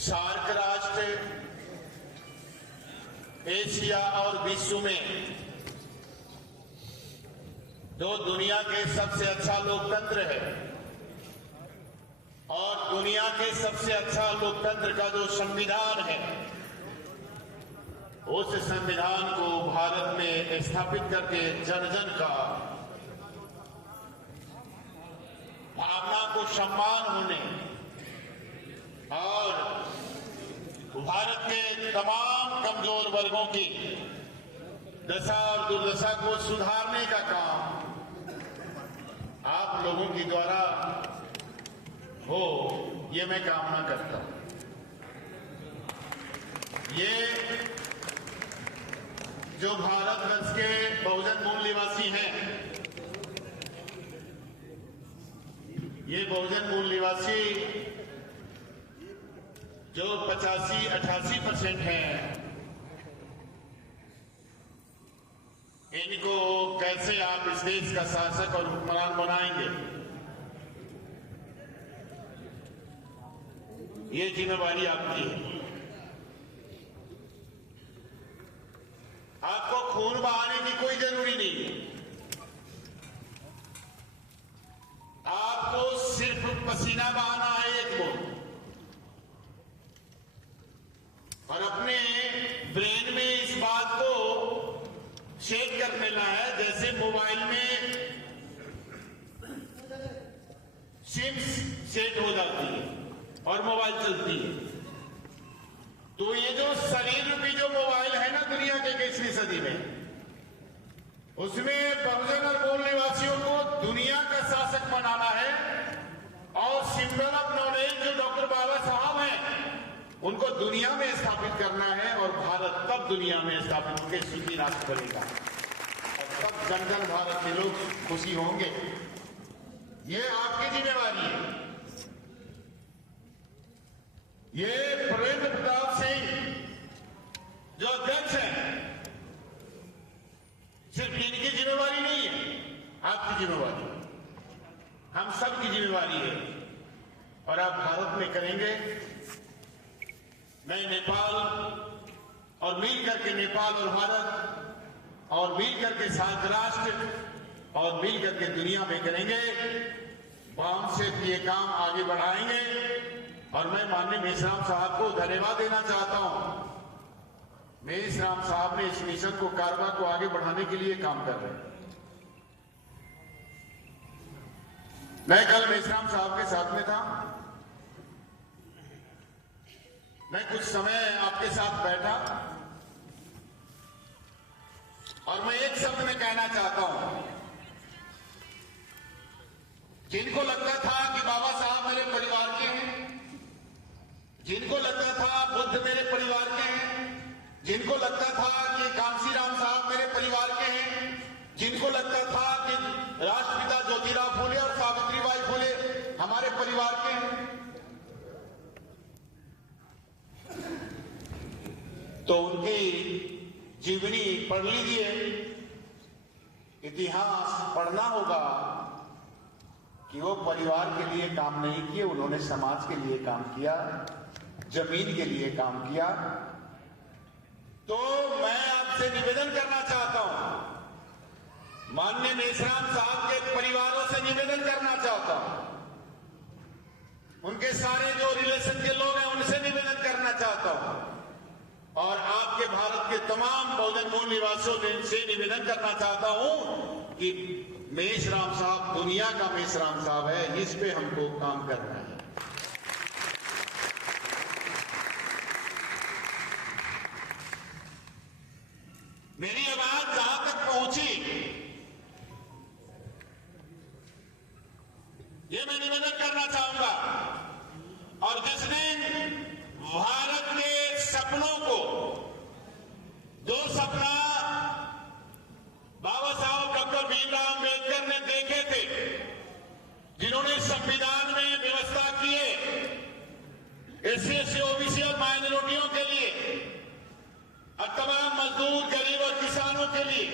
SAARC राष्ट्र Asia और विश्व में जो दुनिया के सबसे अच्छा लोकतंत्र है और दुनिया के सबसे अच्छा लोकतंत्र का जो संविधान है, उस संविधान को भारत में स्थापित करके जन जन का भावना को सम्मान होने और भारत के तमाम कमजोर वर्गों की दशा और दुर्दशा को सुधारने का काम आप लोगों के द्वारा हो, ये मैं कामना करता हूं। ये जो भारतवर्ष के बहुजन मूल निवासी हैं, ये बहुजन मूल निवासी जो 85-88% हैं, इनको कैसे आप इस देश का शासक और हुक्मरान बनाएंगे, ये जिम्मेवारी आपकी है। आपको खून बहाने की कोई जरूरी नहीं है, आपको सिर्फ पसीना बहाना है एक बूंद, और अपने ब्रेन में इस बात को सेट कर लेना है जैसे मोबाइल में सिम सेट हो जाती है और मोबाइल चलती है। तो ये जो शरीर रूपी जो मोबाइल है ना दुनिया के 21वीं सदी में, उसमें बहुजन और मूल निवासियों को दुनिया का शासक बनाना है और सिंबल ऑफ नॉलेज जो डॉक्टर बाबा साहब हैं उनको दुनिया में स्थापित करना है, और भारत तब दुनिया में स्थापित होकर सुखी राष्ट्र बनेगा और तब जन जन भारत के लोग खुशी होंगे। ये आपकी जिम्मेवारी है। ये प्रेम प्रताप सिंह जो अध्यक्ष हैं, सिर्फ इनकी जिम्मेवारी नहीं है, आपकी जिम्मेवारी, हम सब की जिम्मेवारी है। और आप भारत में करेंगे, मैं नेपाल और मिल करके नेपाल और भारत और मिल करके सार्क राष्ट्र और मिल करके दुनिया में करेंगे, बाम से ये काम आगे बढ़ाएंगे। और मैं माननीय मेश्राम साहब को धन्यवाद देना चाहता हूं। मेश्राम साहब ने इस मिशन को कारवा को आगे बढ़ाने के लिए काम कर रहे हैं। मैं कल मेश्राम साहब के साथ में था, मैं कुछ समय आपके साथ बैठा और मैं एक शब्द में कहना चाहता हूं, जिनको लगता था कि बाबा साहब मेरे परिवार के हैं, जिनको लगता था बुद्ध मेरे परिवार के हैं, जिनको लगता था कि कांशीराम साहब मेरे परिवार के हैं, जिनको लगता था कि राष्ट्रपिता ज्योतिराव फूले और सावित्रीबाई फूले हमारे परिवार के हैं, तो उनकी जीवनी पढ़ लीजिए। इतिहास पढ़ना होगा कि वो परिवार के लिए काम नहीं किए, उन्होंने समाज के लिए काम किया, जमीन के लिए काम किया। तो मैं आपसे निवेदन करना चाहता हूं, माननीय मेश्राम साहब के परिवारों से निवेदन करना चाहता हूं, उनके सारे जो रिलेशन के लोग हैं उनसे निवेदन करना चाहता हूं, और आपके भारत के तमाम बहुजन मूल निवासियों से निवेदन करना चाहता हूं कि मेश्राम साहब दुनिया का मेश्राम साहब है, इस पे हमको काम करना है। मेरी आवाज जहां तक पहुंची, ये मैं निवेदन करना चाहूंगा। और जिस दिन भारत के सपनों को, जो सपना बाबा साहब डॉक्टर भीमराव अम्बेडकर ने देखे थे, जिन्होंने संविधान में व्यवस्था किए एससी, ओबीसी और माइनॉरिटियों के लिए और तमाम मजदूर, गरीब और किसानों के लिए,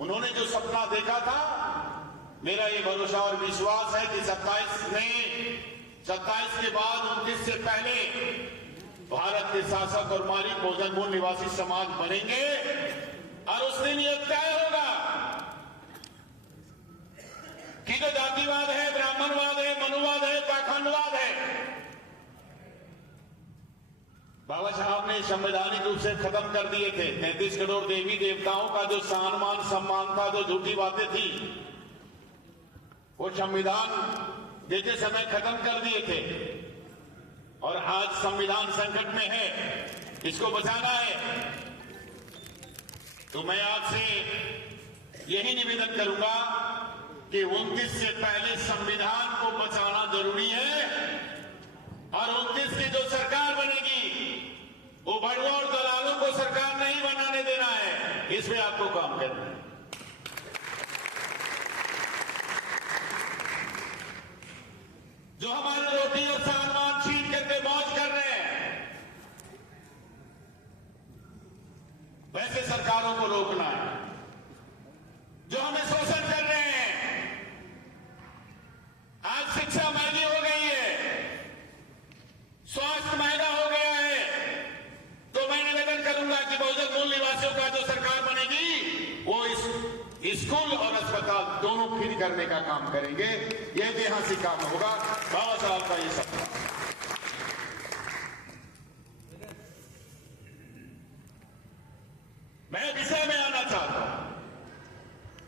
उन्होंने जो सपना देखा था, मेरा ये भरोसा और विश्वास है कि 27 मई 27 के बाद 29 से पहले भारत के शासक और मालिक बहुजन मूल निवासी समाज बनेंगे और उस दिन यह तय होगा कि जो जातिवाद है, ब्राह्मणवाद है, मनुवाद है, पाखंडवाद है, बाबा साहब ने संवैधानिक रूप से खत्म कर दिए थे। 33 करोड़ देवी देवताओं का जो सम्मान था, जो झूठी बातें थी, वो संविधान देते समय खत्म कर दिए थे। और आज संविधान संकट में है, इसको बचाना है। तो मैं आपसे यही निवेदन करूंगा कि 29 से पहले संविधान को बचाना जरूरी है और 29 की जो सरकार बनेगी वो बड़ुआ और दलालों को सरकार नहीं बनाने देना है। इसमें आपको काम करना है। जो हमारे रोटी और सामान छीन करके मौज कर रहे हैं, वैसे सरकारों को रोकना है। जो हमें शोषण कर रहे हैं, आज शिक्षा महंगी हो गई है, स्वास्थ्य महंगा हो गया है, तो मैं निवेदन करूंगा कि बहुजन मूल निवासियों का जो सरकार बनेगी वो इस स्कूल और अस्पताल दोनों फ्री करने का काम करेंगे। यह ऐतिहासिक काम होगा बाबा साहब का ये सपना। मैं विषय में आना चाहता हूं।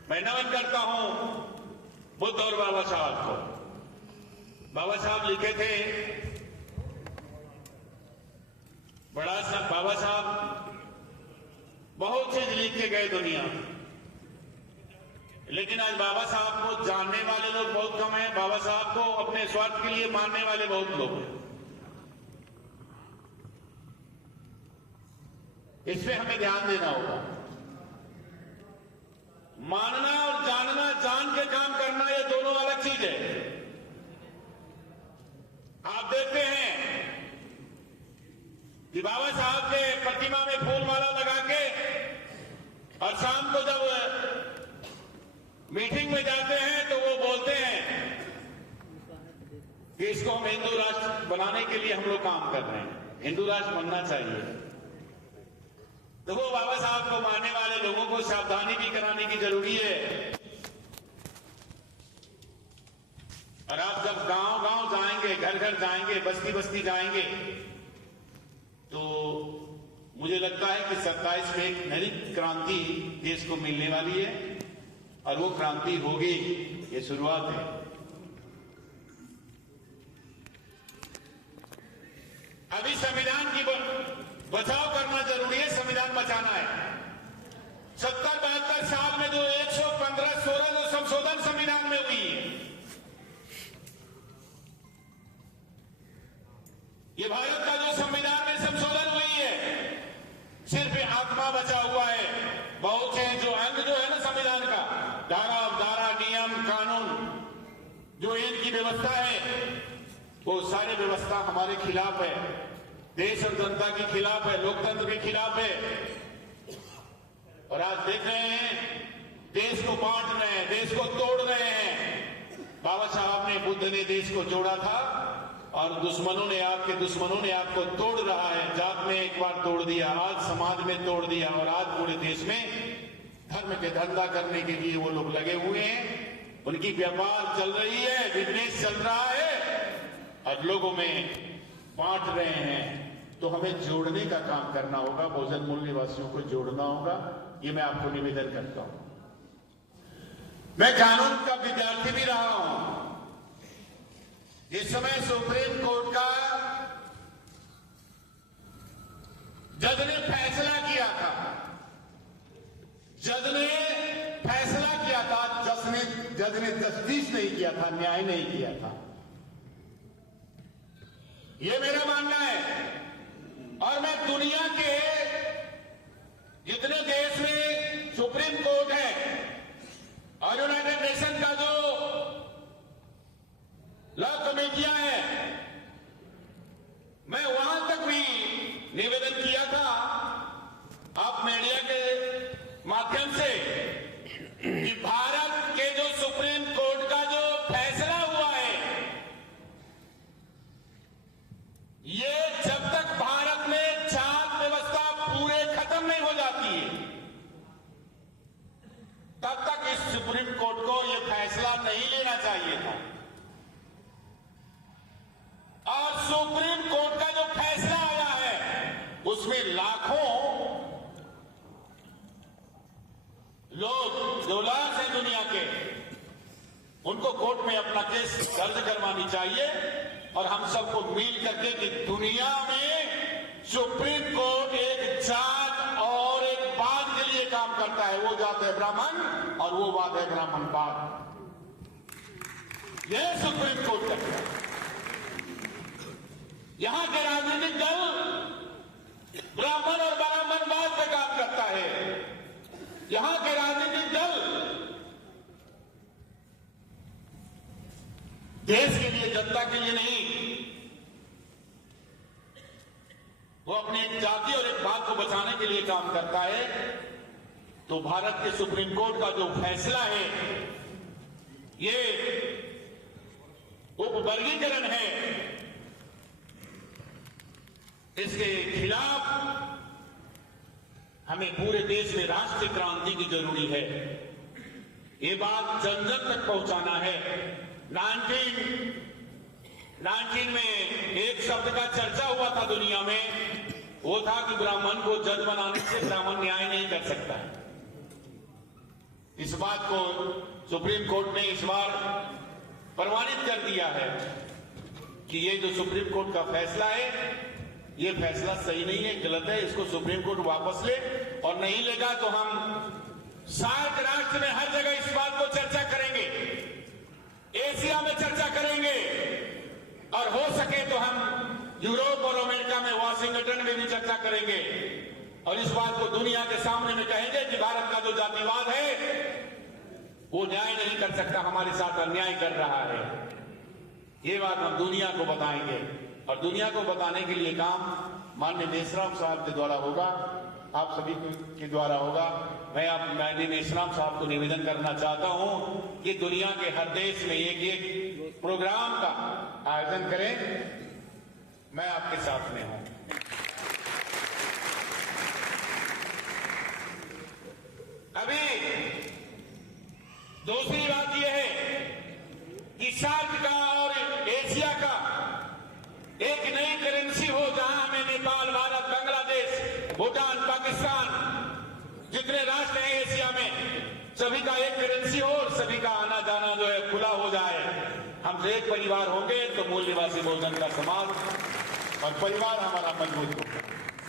मैं नमन करता हूं बुद्ध और बाबा साहब को। बाबा साहब लिखे थे, बाबा साहब बहुत चीज लिख के गए दुनिया, लेकिन आज बाबा साहब को जानने वाले लोग बहुत कम हैं। बाबा साहब को अपने स्वार्थ के लिए मानने वाले बहुत लोग हैं। इस पे हमें ध्यान देना होगा। मानना और जानना, जान के काम करना, ये दोनों अलग चीज है। आप देखते हैं कि बाबा साहब के प्रतिमा में फूल माला लगा के और शाम को जब मीटिंग में जाते हैं तो वो बोलते हैं कि इसको हम हिंदू राष्ट्र बनाने के लिए हम लोग काम कर रहे हैं, हिंदू राष्ट्र बनना चाहिए। तो वो बाबा साहब को मानने वाले लोगों को सावधानी भी कराने की जरूरी है। और आप जब गांव-गांव जाएंगे, घर-घर जाएंगे, बस्ती-बस्ती जाएंगे, तो मुझे लगता है कि 27 में एक नई क्रांति देश को मिलने वाली है और वो क्रांति होगी। ये शुरुआत है। अभी संविधान की बचाव करना जरूरी है, संविधान बचाना है। 70-72 साल में जो 115-16 जो संशोधन संविधान में हुई है, ये भारत का जो संविधान में संशोधन हुई है, सिर्फ आत्मा बचा हुआ है। बहुत से जो अंग जो है ना संविधान का, धारा, नियम, कानून, जो इनकी व्यवस्था है, वो सारी व्यवस्था हमारे खिलाफ है, देश और जनता के खिलाफ है, लोकतंत्र के खिलाफ है। और आज देख रहे हैं देश को बांट रहे हैं, देश को तोड़ रहे हैं। बाबा साहब ने, बुद्ध ने देश को जोड़ा था और दुश्मनों ने आपको तोड़ रहा है। जात में एक बार तोड़ दिया, आज समाज में तोड़ दिया और आज पूरे देश में धर्म के धंधा करने के लिए वो लोग लगे हुए हैं। उनकी व्यापार चल रही है, बिजनेस चल रहा है और लोगों में बांट रहे हैं। तो हमें जोड़ने का काम करना होगा, बहुजन मूल निवासियों को जोड़ना होगा। ये मैं आपको निवेदन करता हूं। मैं कानून का विद्यार्थी भी रहा हूं। इस समय सुप्रीम कोर्ट का जज ने फैसला किया था, जज ने जस्टिस नहीं किया था, न्याय नहीं किया था। ये मेरा मानना है। और मैं दुनिया के जितने देश में सुप्रीम कोर्ट है और यूनाइटेड नेशन का जो लॉ कमेटियां हैं, मैं वहां तक भी निवेदन किया था आप मीडिया के माध्यम से कि भारत के जो सुप्रीम कोर्ट का जो फैसला हुआ है साजिश दर्ज करवानी चाहिए और हम सबको मिल करके कि दुनिया में सुप्रीम कोर्ट एक जात और एक वाद के लिए काम करता है। वो जात है ब्राह्मण और वो वाद है ब्राह्मणवाद। यह सुप्रीम कोर्ट करता है। यहां के राजनीतिक दल ब्राह्मण और ब्राह्मणवाद पे काम करता है। यहां के राजनीतिक दल देश के लिए, जनता के लिए नहीं, वो अपनी एक जाति और एक बात को बचाने के लिए काम करता है। तो भारत के सुप्रीम कोर्ट का जो फैसला है, ये उपवर्गीकरण है, इसके खिलाफ हमें पूरे देश में राष्ट्रीय क्रांति की जरूरी है। ये बात जन जन तक पहुंचाना है। 19 में एक शब्द का चर्चा हुआ था दुनिया में, वो था कि ब्राह्मण को जज बनाने से ब्राह्मण न्याय नहीं कर सकता है। इस बात को सुप्रीम कोर्ट ने इस बार प्रमाणित कर दिया है कि ये जो सुप्रीम कोर्ट का फैसला है, ये फैसला सही नहीं है, गलत है। इसको सुप्रीम कोर्ट वापस ले, और नहीं लेगा तो हम सार्क राष्ट्र में हर जगह इस बात को चर्चा करेंगे, एशिया में चर्चा करेंगे, और हो सके तो हम यूरोप और अमेरिका में वाशिंगटन में भी चर्चा करेंगे और इस बात को दुनिया के सामने में कहेंगे कि भारत का जो जातिवाद है वो न्याय नहीं कर सकता, हमारे साथ अन्याय कर रहा है। ये बात हम दुनिया को बताएंगे और दुनिया को बताने के लिए काम माननीय मेश्राम साहब के द्वारा होगा, आप सभी के द्वारा होगा। मैं माननीय मेश्राम साहब को निवेदन करना चाहता हूं कि दुनिया के हर देश में एक प्रोग्राम का आयोजन करें। मैं आपके साथ में हूं। अभी दूसरी बात यह है कि सार्क का और एशिया का एक नई करेंसी हो, जहां हमें नेपाल, भारत, बांग्लादेश, भूटान, पाकिस्तान, जितने राष्ट्र हैं एशिया में, सभी का एक करेंसी हो और सभी का आना जाना जो है खुला हो जाए। हम एक परिवार होंगे तो मूल निवासी बहुजन का समाज और परिवार हमारा मजबूत होगा।